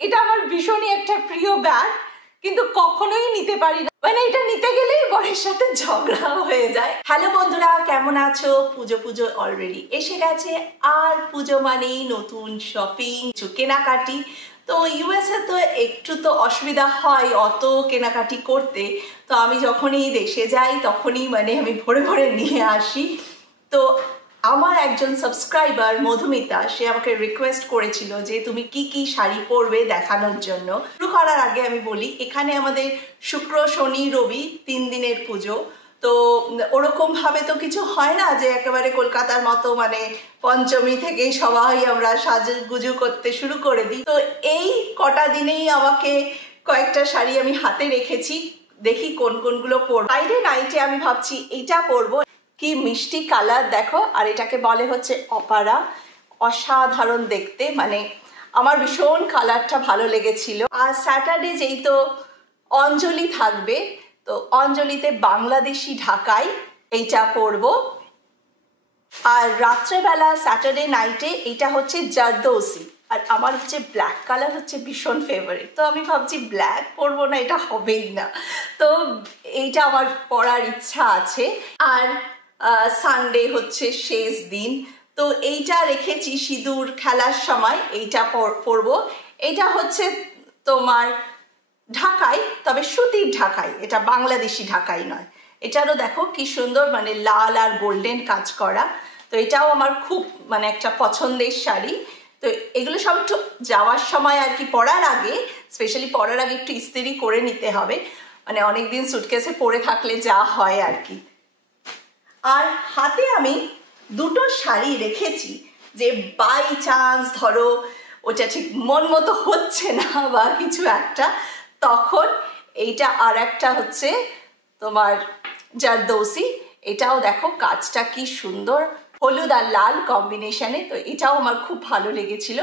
এটা আমার ভীষণই একটা প্রিয় ব্যাগ, কিন্তু কখনোই নিতে পারি না, মানে এটা নিতে গেলেই বরের সাথে ঝগড়া হয়ে যায়। হ্যালো বন্ধুরা, কেমন আছো? পুজো অলরেডি এসে গেছে, আর পুজো মানেই নতুন শপিং, কেনাকাটি। তো ইউএসএ তো একটু তো অসুবিধা হয় অত কেনাকাটি করতে, তো আমি যখনই দেশে যাই তখনই মানে আমি ভরে ভরে নিয়ে আসি। তো আমার একজন সাবস্ক্রাইবার মধুমিতা, সে আমাকে রিকোয়েস্ট করেছিল যে তুমি কি কি শাড়ি পরবে দেখানোর জন্য। শুরু করার আগে আমি বলি, এখানে আমাদের শুক্র শনি রবি 3 দিনের পুজো, তো ওরকম ভাবে তো কিছু হয় না যে একেবারে কলকাতার মতো মানে পঞ্চমী থেকেই সবাই আমরা সাজুগুজু করতে শুরু করে দিই। তো এই কটা দিনেই আমাকে কয়েকটা শাড়ি আমি হাতে রেখেছি, দেখি কোন কোনগুলো পরবো। ফ্রাইডে নাইটে আমি ভাবছি এইটা পরবো, কি মিষ্টি কালার দেখো, আর এটাকে বলে হচ্ছে অপারা, অসাধারণ দেখতে, মানে আমার ভীষণ কালারটা ভালো লেগেছিল। আর স্যাটারডে যেই তো অঞ্জলি থাকবে, তো অঞ্জলিতে বাংলাদেশি ঢাকাই এইটা পরবো। আর রাত্রেবেলা স্যাটারডে নাইটে এটা হচ্ছে জারদৌসি, আর আমার হচ্ছে ব্ল্যাক কালার হচ্ছে ভীষণ ফেভারিট, তো আমি ভাবছি ব্ল্যাক পরবো না, এটা হবেই না, তো এইটা আমার পরার ইচ্ছা আছে। আর সানডে হচ্ছে শেষ দিন, তো এইটা রেখেছি সিঁদুর খেলার সময়, এইটা পরবো। এইটা হচ্ছে তোমার ঢাকাই, তবে সুতির ঢাকাই, এটা বাংলাদেশি ঢাকাই নয়। এটারও দেখো কি সুন্দর, মানে লাল আর গোল্ডেন কাজ করা, তো এটাও আমার খুব মানে একটা পছন্দের শাড়ি। তো এগুলো সব একটু যাওয়ার সময় আর কি, পরার আগে, স্পেশালি পরার আগে একটু ইস্ত্রি করে নিতে হবে, মানে অনেকদিন সুটকেসে পরে থাকলে যা হয় আর কি। আর হাতে আমি দুটো শাড়ি রেখেছি, যে বাই চান্স ধরো ওটা ঠিক মন মতো হচ্ছে না বা কিছু একটা, তখন এইটা আর একটা হচ্ছে তোমার জারদৌসি, এটাও দেখো কাজটা কি সুন্দর, হলুদ আর লাল কম্বিনেশনে, তো এটাও আমার খুব ভালো লেগেছিল,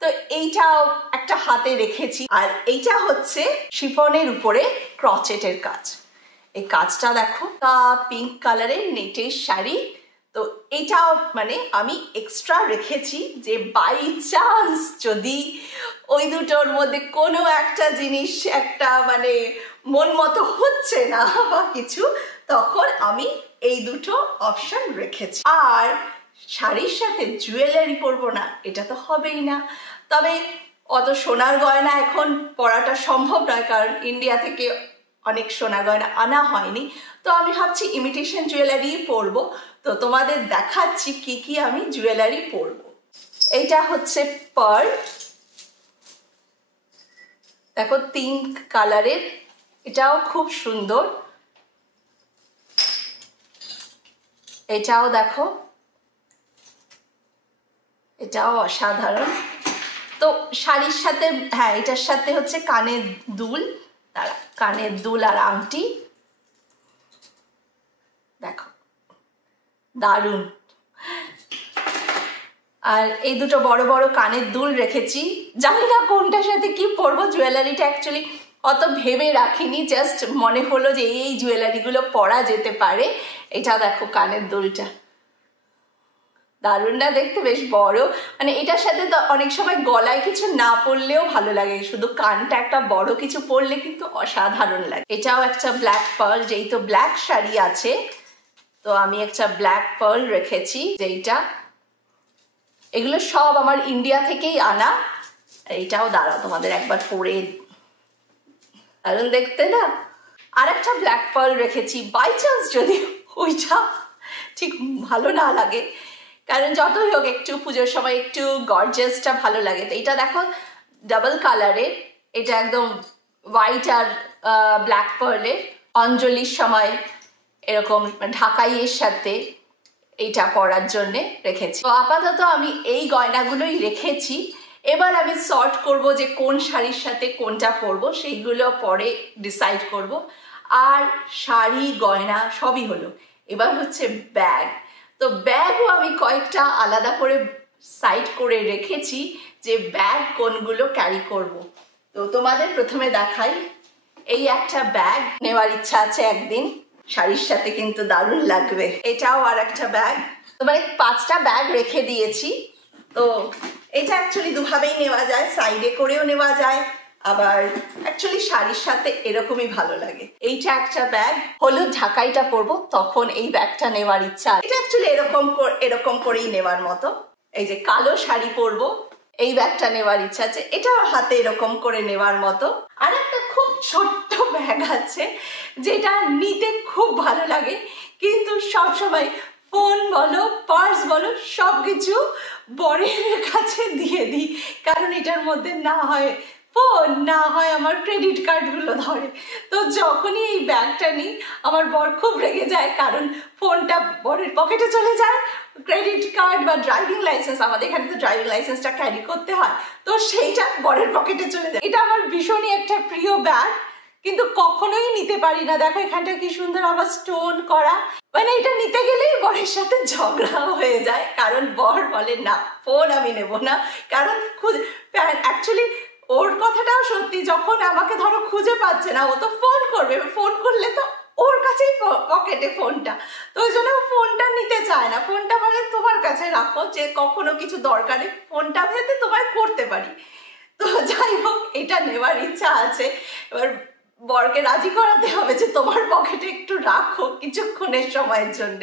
তো এইটাও একটা হাতে রেখেছি। আর এইটা হচ্ছে শিফনের উপরে ক্রচেটের কাজ, এই কাজটা দেখো, পিঙ্ক কালারের নেটের শাড়ি, তো এটাও মানে আমি এক্সট্রা রেখেছি যে বাই চান্স যদি ওই দুটোর মধ্যে কোনো একটা জিনিস একটা মানে মন মতো হচ্ছে না বা কিছু, তখন আমি এই দুটো অপশন রেখেছি। আর শাড়ির সাথে জুয়েলারি পরবো না, এটা তো হবেই না, তবে অত সোনার গয়না এখন পরাটা সম্ভব নয়, কারণ ইন্ডিয়া থেকে অনেক সোনা গয়না আনা হয়নি, তো আমি ভাবছি ইমিটেশন জুয়েলারি পরবো। তো তোমাদের দেখাচ্ছি কি কি আমি জুয়েলারি পরবো। এইটা হচ্ছে পার্ল, দেখো পিঙ্ক কালারের, এটাও খুব সুন্দর, এটাও দেখো, এটাও অসাধারণ। তো শাড়ির সাথে, হ্যাঁ এটার সাথে হচ্ছে কানের দুল, কানের দুল আর আংটি, দেখো দারুণ। আর এই দুটো বড় বড় কানের দুল রেখেছি, জানি না কোনটার সাথে কি পরবো, জুয়েলারিটা অ্যাকচুয়ালি অত ভেবে রাখিনি, জাস্ট মনে হলো যে এই জুয়েলারিগুলো পরা যেতে পারে। এটা দেখো কানের দুলটা দারুণ না দেখতে, বেশ বড়, মানে এটার সাথে তো অনেক সময় গলায় কিছু না পরলেও ভালো লাগে, শুধু কানটা একটা বড় কিছু পরলে কিন্তু অসাধারণ লাগে। এটাও একটা ব্ল্যাক পার্ল, যেই তো ব্ল্যাক শাড়ি আছে, তো আমি একটা ব্ল্যাক পার্ল রেখেছি যেইটা, এগুলো সব আমার ইন্ডিয়া থেকেই আনা। এইটাও দাঁড়াও তোমাদের একবার পরে, দারুণ দেখতে না। আর একটা ব্ল্যাক পার্ল রেখেছি, বাই চান্স যদি ওইটা ঠিক ভালো না লাগে, কারণ যতই হোক একটু পুজোর সময় একটু গর্জিয়াসটা ভালো লাগে। তো এটা দেখো ডাবল কালারের, এটা একদম হোয়াইট আর ব্ল্যাক পার্লের, অঞ্জলির সময় এরকম ঢাকাইয়ের সাথে এইটা পরার জন্যে রেখেছি। তো আপাতত আমি এই গয়নাগুলোই রেখেছি, এবার আমি সর্ট করব যে কোন শাড়ির সাথে কোনটা পরবো, সেইগুলো পরে ডিসাইড করব। আর শাড়ি গয়না সবই হলো, এবার হচ্ছে ব্যাগ। তো ব্যাগও আমি কয়েকটা আলাদা করে সাইড করে রেখেছি যে ব্যাগ কোনগুলো ক্যারি করব। তো তোমাদের প্রথমে দেখাই, এই একটা ব্যাগ নেওয়ার ইচ্ছা আছে একদিন, শাড়ির সাথে কিন্তু দারুণ লাগবে। এটাও আর একটা ব্যাগ, তো মানে 5টা ব্যাগ রেখে দিয়েছি। তো এটা অ্যাকচুয়ালি দুভাবেই নেওয়া যায়, সাইডে করেও নেওয়া যায়, আবার অ্যাকচুয়ালি শাড়ির সাথে এরকমই ভালো লাগে। এইটা একটা ব্যাগ, হলুদ ঢাকাইটা পরবো তখন এই ব্যাগটা নেওয়ার ইচ্ছা। এটা অ্যাকচুয়ালি এরকম করেই নেওয়ার মতো। এই যে কালো শাড়ি পরবো, এই ব্যাগটা নেওয়ার ইচ্ছা আছে, এটা হাতে এরকম করে নেওয়ার মতো। আর একটা খুব ছোট্ট ব্যাগ আছে যেটা নিতে খুব ভালো লাগে, কিন্তু সবসময় ফোন বলো পার্স বলো সবকিছু বরের কাছে দিয়ে দিই, কারণ এটার মধ্যে না হয় ফোন না হয় আমার ক্রেডিট কার্ডগুলো ধরে। তো যখনই এই ব্যাগটা নিই আমার বর খুব রেগে যায়, কারণ ফোনটা বরের পকেটে চলে যায়, ক্রেডিট কার্ড বা ড্রাইভিং লাইসেন্স, আমাদের এখানে তো ড্রাইভিং লাইসেন্সটা ক্যারি করতে হয়, তো সেইটা বরের পকেটে চলে যায়। এটা আমার ভীষণই একটা প্রিয় ব্যাগ, কিন্তু কখনোই নিতে পারি না। দেখো এখানটা কি সুন্দর আবার স্টোন করা, মানে এটা নিতে গেলেই বরের সাথে ঝগড়া হয়ে যায়, কারণ বর বলে না ফোন আমি নেব না, কারণ অ্যাকচুয়ালি ওর কথাটাও সত্যি, যখন আমাকে ধরো খুঁজে পাচ্ছে না ও তো ফোন করবে, ফোন করলে তো ওর কাছেই পকেটে ফোনটা, তো ওই জন্য ফোনটা নিতে চায় না। ফোনটা মানে তোমার কাছে রাখো, যে কখনো কিছু দরকারে ফোনটা আমি যাতে তোমায় করতে পারি। তো যাই হোক, এটা নেওয়ার ইচ্ছা আছে, এবার বরকে রাজি করাতে হবে যে তোমার পকেটে একটু রাখো কিছুক্ষণের সময়ের জন্য।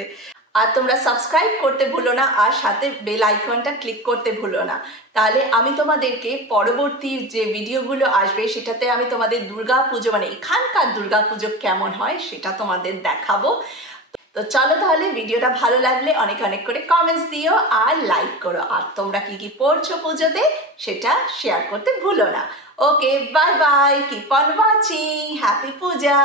আর তোমরা সাবস্ক্রাইব করতে ভুলো না, আর সাথে বেল আইকনটা ক্লিক করতে ভুলো না, তাহলে আমি তোমাদেরকে পরবর্তী যে ভিডিওগুলো আসবে সেটাতে আমি তোমাদের দুর্গা পুজো, মানে এখানকার দুর্গা পুজো কেমন হয় সেটা তোমাদের দেখাবো। তো চলো তাহলে, ভিডিওটা ভালো লাগলে অনেক অনেক করে কমেন্টস দিও আর লাইক করো, আর তোমরা কি কি পড়ছো পুজোতে সেটা শেয়ার করতে ভুলো না। Okay, bye bye, keep on watching, happy Puja.